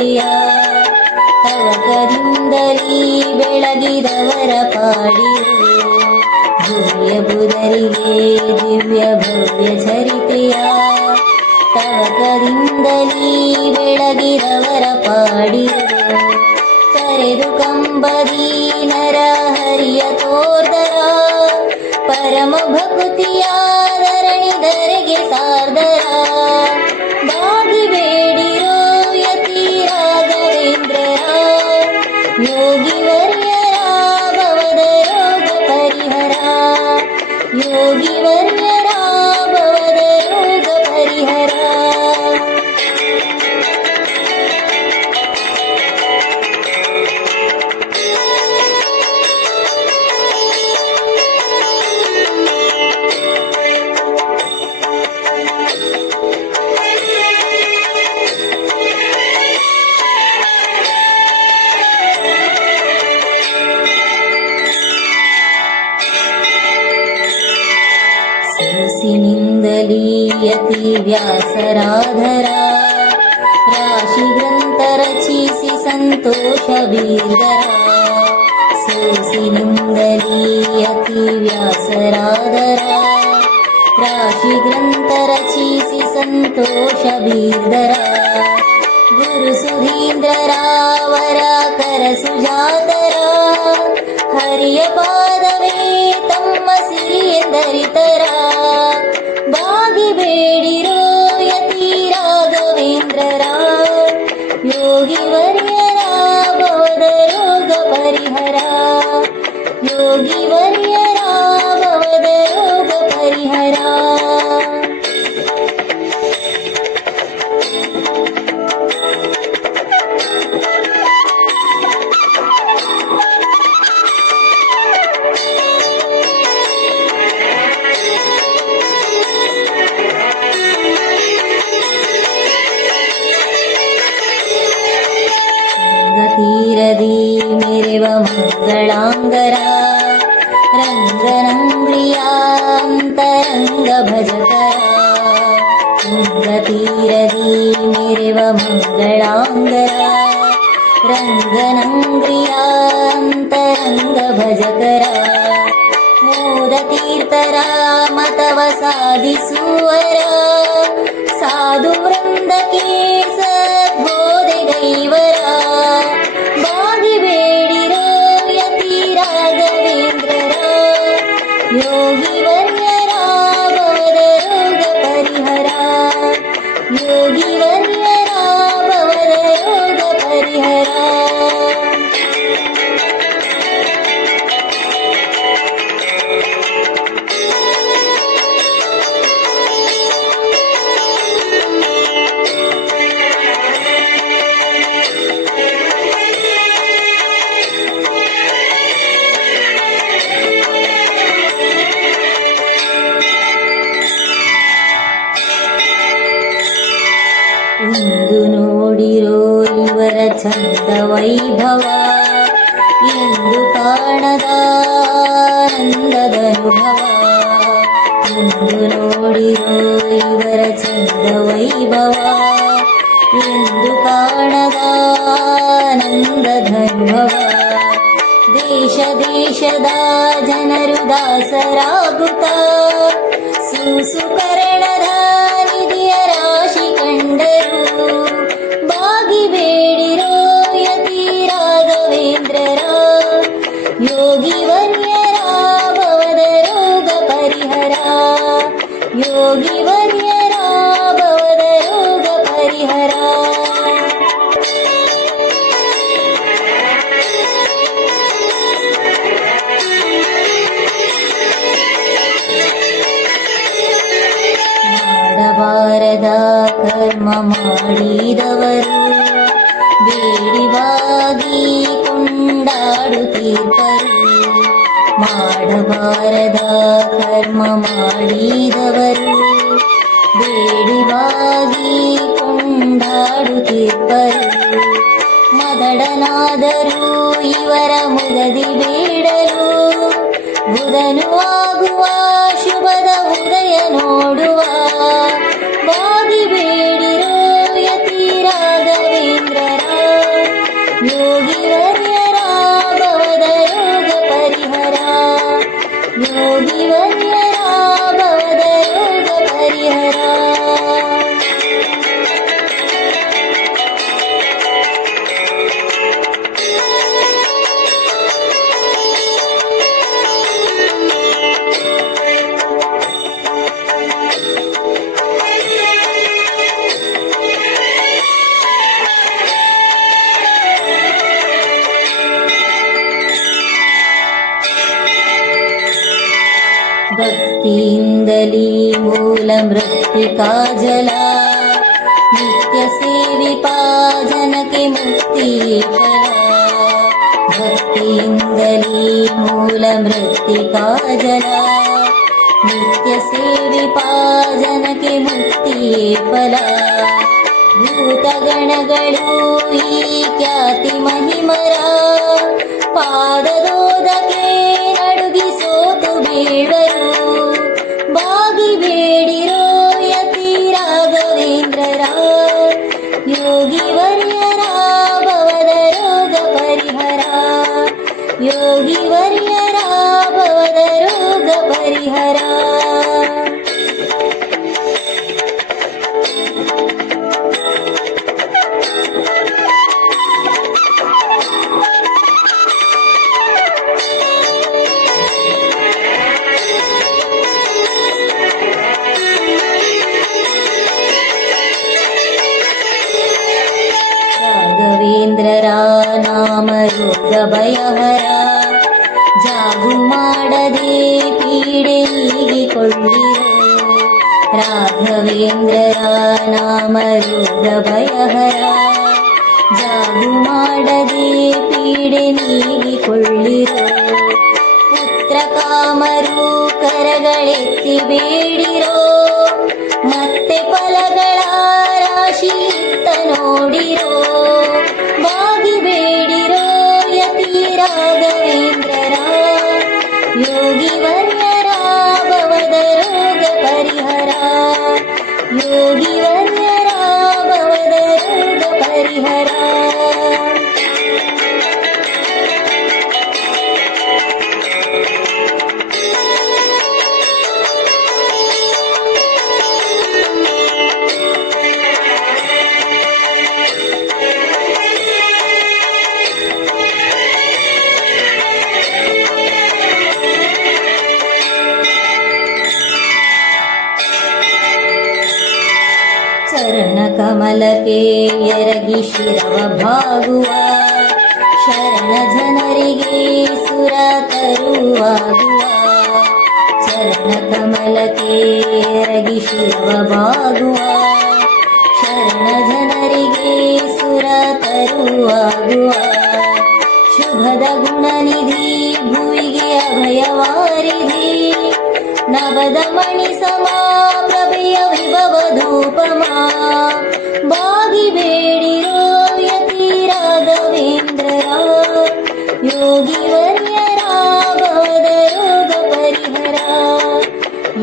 ಚರಿತೆಯ ತವಕದಿಂದಲೀ ಬೆಳಗಿದವರ ಪಾಡಿರು ಭುವಿಯ ಬುಧರಿಗೆ ದಿವ್ಯ ಭವ್ಯ ಚರಿತೆಯ ತವಕದಿಂದಲೀ ಬೆಳಗಿದವರ ಪಾಡಿರು ಕರೆದು ಕಂಬದಿ ನರ ಹರಿಯ ತೋರ್ದರ ಪರಮ ಭಕ್ತಿಯ ಧರಣಿಧರೆಗೆ ಸಾರ್ದರ ಬಾಗಿ ಬೇಡಿರೋ ಯತಿ ರಾಘವೇಂದ್ರರ ಯೋಗಿ ವರ್ಯರ ಭವದ ರೋಗ ಪರಿಹರ ಯೋಗಿ ವರ್ಯರ ಭವದ ರೋಗ ಪರಿಹರ ಸೋಸಿನಿಂದಲೀ ಯತಿ ವ್ಯಾಸರಾಧರ ರಾಶಿ ಗ್ರಂಥ ರಚಿಸಿ ಸಂತೋಷ ಬೀರ್ದರ ಸೋಸಿನಿಂದಲೀ ಯತಿ ವ್ಯಾಸರಾಧರ ರಾಶಿ ಗ್ರಂಥ ರಚಿಸಿ ಸಂತೋಷ ಬೀರ್ದರ ಗುರು ಸುಧೀಂದ್ರರಾವರ ಕರ ಸುಜಾತರ ಹರಿಯ ಪಾದವೇ ತಮ್ಮ ಸಿರಿ ಎಂದರಿತರ ಬಾಗಿ ಬೇಡಿರೋ ಯತಿ ರಾಘವೇಂದ್ರರ ಯೋಗಿ ವರ್ಯರ ಭವದ ರೋಗ ಪರಿಹರ ಯೋಗಿ ವರ್ಯರ ಭವದ ರೋಗ ಪರಿಹರ ತೀರದಿ ಮೆರೆವ ಮಂಗಳಾಂಗರ ರಂಗನಂಗ್ರಿಯಾಂತರಂಗ ಭಜಕರ ತುಂಗತೀರದಿ ಮೆರೆವ ಮಂಗಳಾಂಗರ ರಂಗನಂಗ್ರಿಯಾಂತರಂಗ ಭಜಕರ ಮೋದ ತೀರ್ಥರ ಮತವ ಸಾಧಿಸುವರ ಸಾಧು ವೃಂದಕ್ಕೆ ಸದ್ಬೋಧೆಗೈವರ ಬಾಗಿ ಬೇಡಿರೋ ಯತಿ ರಾಘವೇಂದ್ರರ ಯೋಗಿ ವರ್ಯರ ಭವದ ರೋಗ ಪರಿಹರ ಯೋಗಿ ವರ್ಯರ ಭವದ ರೋಗ ಪರಿಹರ ಇಂದು ನೋಡಿರೋ ಇವರ ಚಂದ ವೈಭವ ಎಂದು ಕಾಣದ ಆನಂದದನುಭವ ಇಂದು ನೋಡಿರೋ ಇವರ ಚಂದ ವೈಭವ ಎಂದು ಕಾಣದ ಆನಂದದನುಭವ ದೇಶ ದೇಶದ ಜನರು ದಾಸರಾಗುತ್ತ ಸುಸುಕರಣದ ನಿಧಿಯ ರಾಶಿ ಕಂಡರು ಬಾಗಿ ಬೇಡಿರೋ ಯತಿ ರಾಘವೇಂದ್ರರ ಯೋಗಿ ವರ್ಯರ ಭವದ ರೋಗ ಪರಿಹರ ಯೋಗಿ ವರ್ಯರ ಭವದ ರೋಗ ಪರಿಹರ ಮಾಡಬಾರದ ಕರ್ಮ ಮಾಡಿದವರು ಬೇಡಿವಾಗಿ ಕೊಂಡಾಡುತ್ತೀರ್ಪರು ಮಾಡಬಾರದ ಕರ್ಮ ಮಾಡಿದವರು ಬೇಡಿವಾಗಿ ಕೊಂಡಾಡುತ್ತೀರ್ಪರು ಮದಡನಾದರೂ ಇವರ ಮುಗದಿ ಬೇಡಲು ಬುಧನು ಆಗುವ ಶುಭದ ಉದಯ ನೋಡುವ ಬಾಗಿ ಬೇಡಿರೋ ಯತಿ ರಾಘವೇಂದ್ರರ ವರ್ಯರ ಭವದ ರೋಗ ಪರಿಹರ, ಯೋಗಿ ವರ್ಯರ ಭವದ ರೋಗ ಪರಿಹರ. ಭಕ್ತಿಯಿಂದಲೀ ಮೂಲ ಮೃತ್ತಿಕಾ ಜಲ, ನಿತ್ಯ ಸೇವಿಪಾ ಜನಕ್ಕೆ ಮುಕ್ತಿ ಫಲ. ಭಕ್ತಿಯಿಂದಲೀ ಮೂಲ ಮೃತ್ತಿಕಾ ಜಲ, ನಿತ್ಯ ಸೇವಿಪಾ ಜನಕ್ಕೆ ಮುಕ್ತಿ ಫಲ. ಭೂತಗಣಗಳು ಈ ಖ್ಯಾತಿ ಮಹಿಮರ, ಪಾದದೋದಕ್ಕೆ ನಡುಗಿ ಸೋತು ಬೀಳರು. ಬಾಗಿ ಬೇಡಿರೋ ಯತಿ ರಾಘವೇಂದ್ರರ, ಯೋಗಿ ವರ್ಯರ ಭವದ ರೋಗ ಪರಿಹರ, ಯೋಗಿ ವರ್ಯರ ಭವದ ರೋಗ ಪರಿಹರ. ರಾಘವೇಂದ್ರರ ನಾಮ ರೋಗ ಭಯಹರ, ಜಾಗು ಮಾಡದೆ ಪೀಡೆ ನೀಗಿಕೊಳ್ಳಿರೋ. ರಾಘವೇಂದ್ರರ ನಾಮ ರೋಗ ಭಯಹರ, ಜಾಗು ಮಾಡದೆ ಪೀಡೆ ನೀಗಿಕೊಳ್ಳಿರೋ. ಪುತ್ರ ಕಾಮರು ಕರಗಳೆತ್ತಿ ಬೇಡಿರೋ, ಮತ್ತೆ ಫಲಗಳ ರಾಶಿ ಇತ್ತ ನೋಡಿರೋ. ಬಾಗಿ ಬೇಡಿರೋ ಯತಿ ರಾಘವೇಂದ್ರರ, ಯೋಗಿ ವರ್ಯರ ಭವದ ರೋಗ ಪರಿಹರ, ಯೋಗಿ ವರ್ಯರ ಭವದ ರೋಗ ಪರಿಹರ. ಚರಣ ಕಮಲಕ್ಕೆ ಎರಗಿ ಶಿರವ ಭಾಗುವ, ಶರಣ ಜನರಿಗೆ ಸುರ ತರುವಾಗುವ. ಚರಣ ಕಮಲಕ್ಕೆ ಎರಗಿ ಶಿರವ ಭಾಗುವ, ಶರಣ ಜನರಿಗೆ ಸುರ ತರುವಾಗುವ. ಶುಭದ ಗುಣನಿಧಿ ಭುವಿಗೆ ಅಭಯವಾರಿಧಿ, ನವದ ಮಣಿ ಸಮಾ ಪ್ರಭೆಯ ವಿಭವ ಧೂಪಮಾ. ಬಾಗಿ ಬೇಡಿರೋ ಯತಿ ರಾಘವೇಂದ್ರರ, ಯೋಗಿ ವರ್ಯರ ಭವದ ರೋಗ ಪರಿಹರ,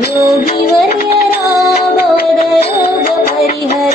ಯೋಗಿ ವರ್ಯರ ಭವದ ರೋಗ ಪರಿಹರ.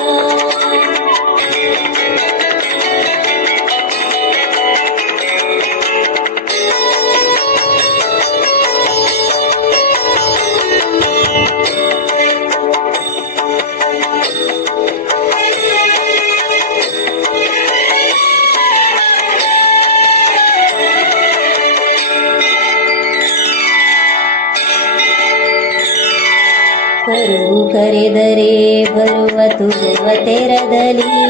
ಕರುವು ಕರೆದರೆ ಬರುವ ತುರುವ ತೆರದಲ್ಲಿ,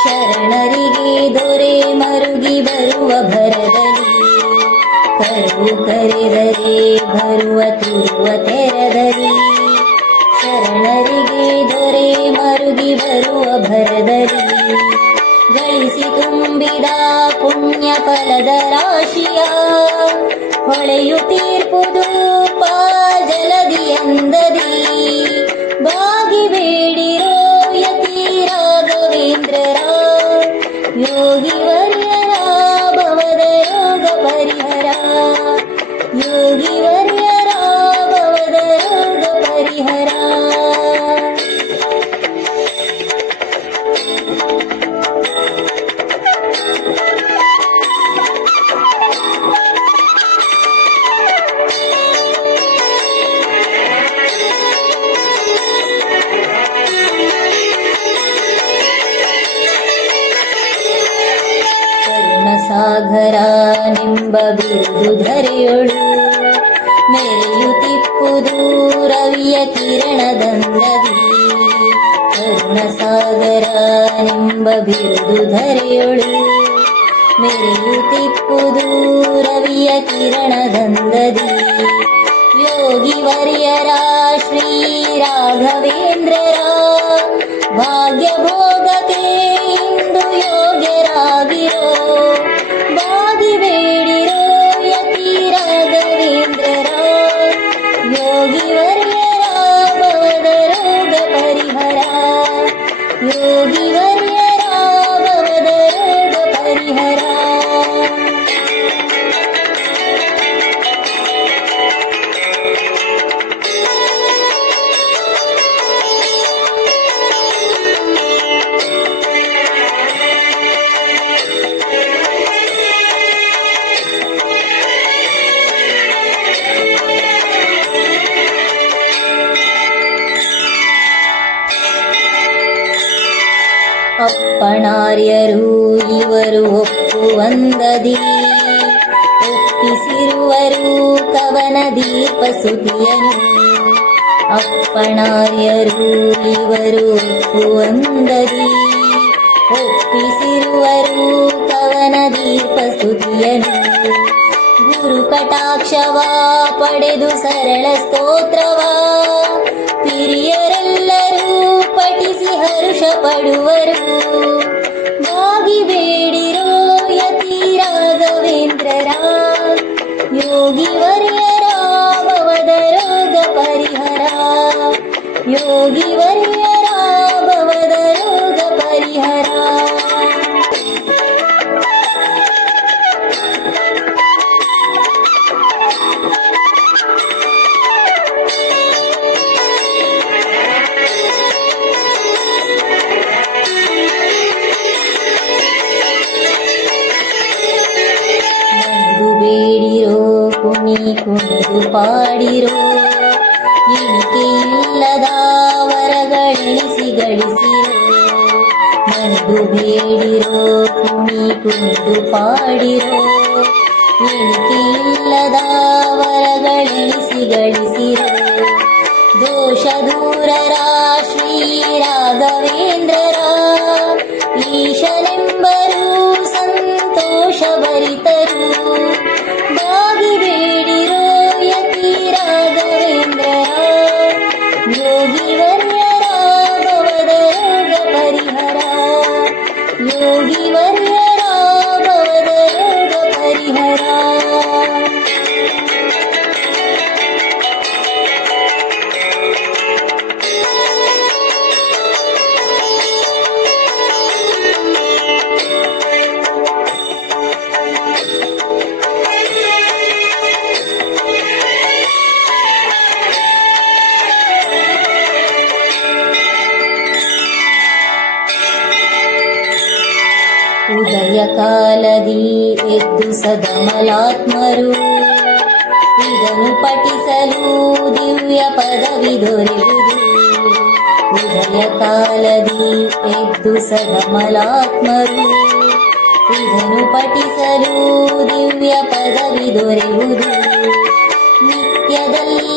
ಶರಣರಿಗೆ ದೊರೆ ಮರುಗಿ ಬರುವ ಭರದಲ್ಲಿ. ಕರುವು ಕರೆದರೆ ಬರುವ ತುರುವ ತೆರದಲ್ಲಿ, ಶರಣರಿಗೆ ದೊರೆ ಮರುಗಿ ಬರುವ ಭರದಲ್ಲಿ. ಗಳಿಸಿ ತುಂಬಿದ ಪುಣ್ಯ ಫಲದ ರಾಶಿಯ, ಹೊಳೆಯುತ್ತೀರ್ಪುದು ಜಲದಿ ಎಂದದಿ. ಬಾಗಿ ಬೇಡಿರೋ ಯತಿ ರಾಘವೇಂದ್ರರ, ಯೋಗಿ ವರ್ಯರ ಭವದ ರೋಗ ಪರಿಹರ, ಯೋಗಿ ವರ್ಯರ ಭವದ ರೋಗ ಪರಿಹರ. ಸಾಗರನೆಂಬ ಬಿರುದು ಧರೆಯೊಳು ಮೆರೆಯುತ್ತಿಪ್ಪುದು ರವಿಯ ಕಿರಣದಂದದಿ. ಕರುಣ ಸಾಗರನೆಂಬ ಬಿರುದು ಧರೆಯೊಳು ಮೆರೆಯುತ್ತಿಪ್ಪುದು ರವಿಯ ಕಿರಣದಂದದಿ. ಯೋಗಿ ವರ್ಯರ ಶ್ರೀ ರಾಘವೇಂದ್ರರ ಭಾಗ್ಯ ಭೋಗಕ್ಕೆ ಇಂದು ಯೋಗ್ಯರಾಗಿರೋ. ಬಾಗಿ ಬೇಡಿರೋ ಯತಿ ರಾಘವೇಂದ್ರರ ಯೋಗಿ ವರ್ಯರ ಭವದ ರೋಗ ಪರಿಹರ. ಯೋಗಿ ವರ್ಯರ ಭವದ ರೋಗ ಪರಿಹರ. ಅಪ್ಪಣಾರ್ಯರು ಇವರು ಒಪ್ಪುವಂದದಿ ಒಪ್ಪಿಸಿರುವರು ಕವನ ದೀಪ ಸುತಿಯನು. ಅಪ್ಪಣಾರ್ಯರು ಇವರು ಒಪ್ಪುವಂದದಿ ಒಪ್ಪಿಸಿರುವರು ಕವನ ದೀಪ ಸ್ತುತಿಯನು. ಗುರು ಕಟಾಕ್ಷವ ಪಡೆದು ಸರಳ ಸ್ತೋತ್ರವ ಪಿರಿಯರೆಲ್ಲರೂ ಪಠಿಸಿ ಹರುಷ ಪಡುವರು. ಬಾಗಿ ಬೇಡಿರೋ ಯತಿ ರಾಘವೇಂದ್ರರ ಯೋಗಿ ವರ್ಯರ ಭವದ ರೋಗ ಪರಿಹರ. ಯೋಗಿ ವರ್ಯರ ಭವದ ರೋಗ ಪರಿಹರ. ಬೇಡಿರೋ ಕುಣಿ ಕುಣಿದು ಪಾಡಿರೋ ಇಣಿಕೆ ಇಲ್ಲದ ವರಗಳೆಣಿಸಿ ಗಳಿಸಿರೋ. ಮಣಿದು ಬೇಡಿರೋ ಕುಣಿ ಕುಣಿದು ಪಾಡಿರೋ ಇಣಿಕೆ ಇಲ್ಲದ ವರಗಳೆಣಿಸಿ ಗಳಿಸಿರೋ. ದೋಷ ದೂರರ ಶ್ರೀ ರಾಘವೇಂದ್ರರ ಈಶನೆಂಬರು ಸಂತೋಷ ಭರಿತರು. ಬಾಗಿ ಬೇಡಿರೋ ಯತಿ ರಾಘವೇಂದ್ರರ ಯೋಗಿ ವರ್ಯರ ಭವದ ರೋಗ ಪರಿಹರ. ಯೋಗಿ ವರ್ಯರ ಭವದ ರೋಗ ಪರಿಹರ. ಉದಯ ಕಾಲದಿ ಎದ್ದು ಸದಮಲಾತ್ಮರು ಇದನ್ನು ಪಠಿಸಲು ದಿವ್ಯ ಪದವಿ ದೊರೆಯುವುದು. ಉದಯ ಕಾಲದಿ ಎದ್ದು ಸದಮಲಾತ್ಮರು ಇದನ್ನು ಪಠಿಸಲು ದಿವ್ಯ ಪದವಿ ದೊರೆಯುವುದು. ನಿತ್ಯದಲ್ಲಿ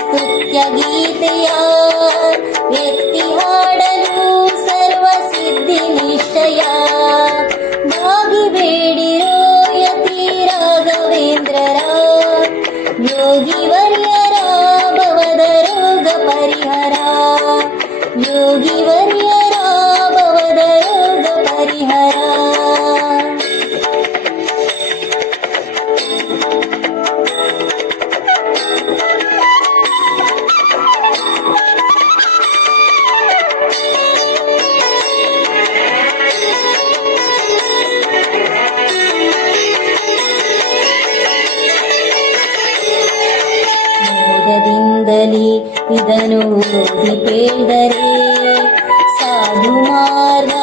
ಸ್ತುತ್ಯ ಗೀತೆಯ ಎತ್ತಿ ಹಾಡಲು ಸರ್ವ ಸಿದ್ಧಿ ನಿಶ್ಚಯ. ಬಾಗಿ ಬೇಡಿರೋ ಯತಿ ರಾಘವೇಂದ್ರರ ಯೋಗಿ ವರ್ಯರ ಭವದ ರೋಗ ಪರಿಹರ. ಯೋಗಿ ವರ್ಯರ ಭವದ ರೋಗ ಪರಿಹರ. ಮೋದದಿಂದಲೇ ಇದನ್ನು ಓದಿ ಪೇಳಿದರೆ ಸಾಧು ಮಾರ್ಗ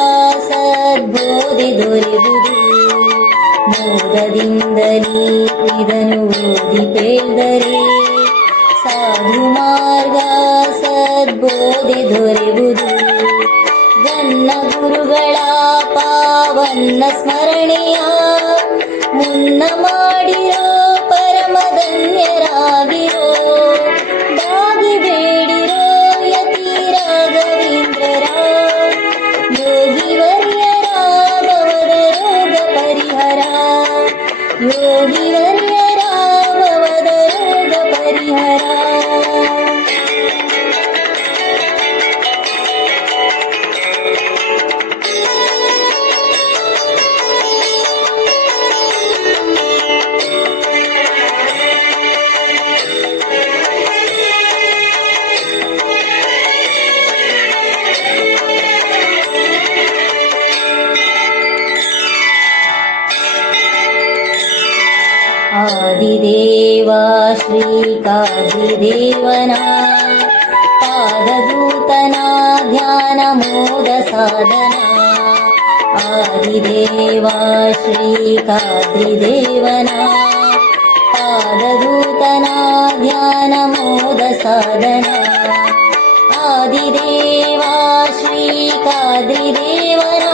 ಸದ್ಬೋಧೆ ದೊರೆಯುವುದು. ಮೋದದಿಂದಲೇ ಇದನ್ನು ಓದಿ ಪೇಳಿದರೆ ಸಾಧು ಮಾರ್ಗ ಸದ್ಬೋಧೆ ದೊರೆಯುವುದು. ಗನ್ನ ಗುರುಗಳ ಪಾವನ್ನ ಸ್ಮರಣೆಯ ಮುನ್ನ ಮಾಡಿರೋ ಪರಮಧನ್ಯರಾಗಿರೋ ದಾಗಿ ಬೇಡಿರೋ ಯತಿ ರಾಘವೇಂದ್ರರ ಯೋಗಿವರ್ಯರ ಭವದ ರೋಗ ಪರಿಹರ ಯೋಗಿವರ್ಯರ ಭವದ ರೋಗ ಪರಿಹರ. ಆದಿದೇವ ಶ್ರೀಕಾದಿದೇವನ ಪಾದದೂತನ ಧ್ಯಾನ ಮೋದ ಸಾಧನ. ಆದಿದೇವ ಶ್ರೀಕಾದಿದೇವನ ಪಾದದೂತನ ಧ್ಯಾನ ಮೋದ ಸಾಧನ. ಆದಿದೇವ ಶ್ರೀಕಾದಿದೇವನ